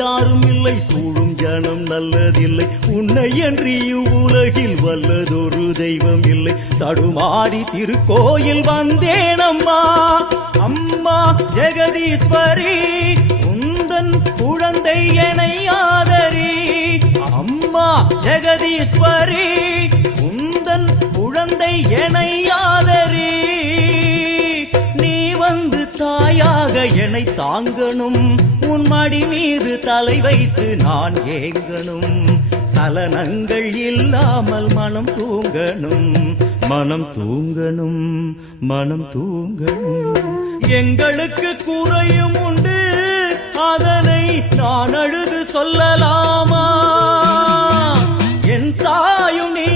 யாரும் இல்லை, சூழும் ஜனம் நல்லதில்லை, உன்னை என்று இவ்வுலகில் வல்லதொரு தெய்வம் இல்லை. தடுமாறி திருக்கோயில் வந்தேனம்மா, அம்மா ஜெகதீஸ்வரி, உந்தன் குழந்தை எனை ஆதரி. அம்மா ஜெகதீஸ்வரி, உந்தன் குழந்தை எனை ஆதரி. நீ வந்து தாயாக என்னை தாங்கணும், உன் மடி மீது தலை வைத்து நான் ஏங்கணும். சலனங்கள் இல்லாமல் மனம் தூங்கணும், மனம் தூங்கணும், மனம் தூங்கணும். எங்களுக்கு குறையும் உண்டு, அதனை நான் அழுது சொல்லலாமா? என் தாயும் நீ